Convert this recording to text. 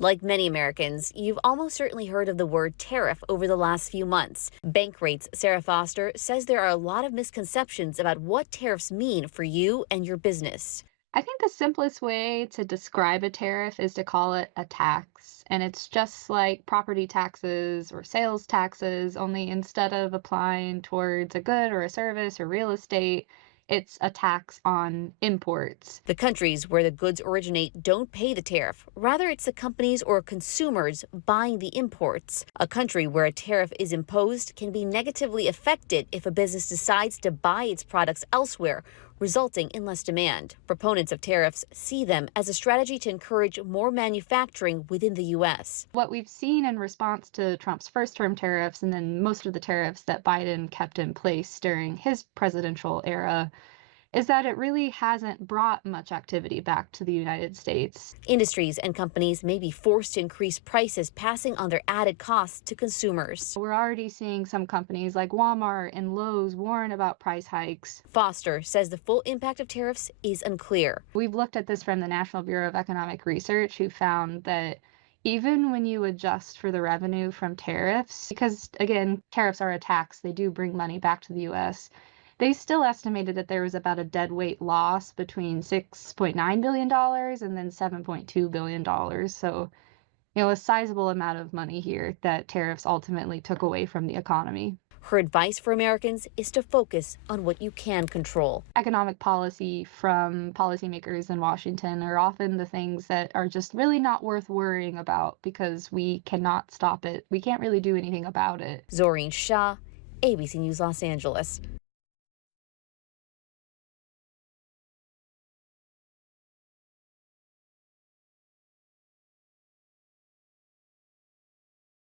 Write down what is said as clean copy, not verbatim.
Like many Americans, you've almost certainly heard of the word tariff over the last few months. Bankrate's Sarah Foster says there are a lot of misconceptions about what tariffs mean for you and your business. I think the simplest way to describe a tariff is to call it a tax. And it's just like property taxes or sales taxes, only instead of applying towards a good or a service or real estate, it's a tax on imports. The countries where the goods originate don't pay the tariff. Rather, it's the companies or consumers buying the imports. A country where a tariff is imposed can be negatively affected if a business decides to buy its products elsewhere, resulting in less demand. Proponents of tariffs see them as a strategy to encourage more manufacturing within the U.S. What we've seen in response to Trump's first term tariffs and then most of the tariffs that Biden kept in place during his presidential era is that it really hasn't brought much activity back to the United States. Industries and companies may be forced to increase prices, passing on their added costs to consumers. We're already seeing some companies like Walmart and Lowe's warn about price hikes. Foster says the full impact of tariffs is unclear. We've looked at this from the National Bureau of Economic Research, who found that even when you adjust for the revenue from tariffs, because again, tariffs are a tax, they do bring money back to the US. They still estimated that there was about a deadweight loss between $6.9 billion and then $7.2 billion. So, a sizable amount of money here that tariffs ultimately took away from the economy. Her advice for Americans is to focus on what you can control. Economic policy from policymakers in Washington are often the things that are just really not worth worrying about because we cannot stop it. We can't really do anything about it. Zoreen Shah, ABC News Los Angeles.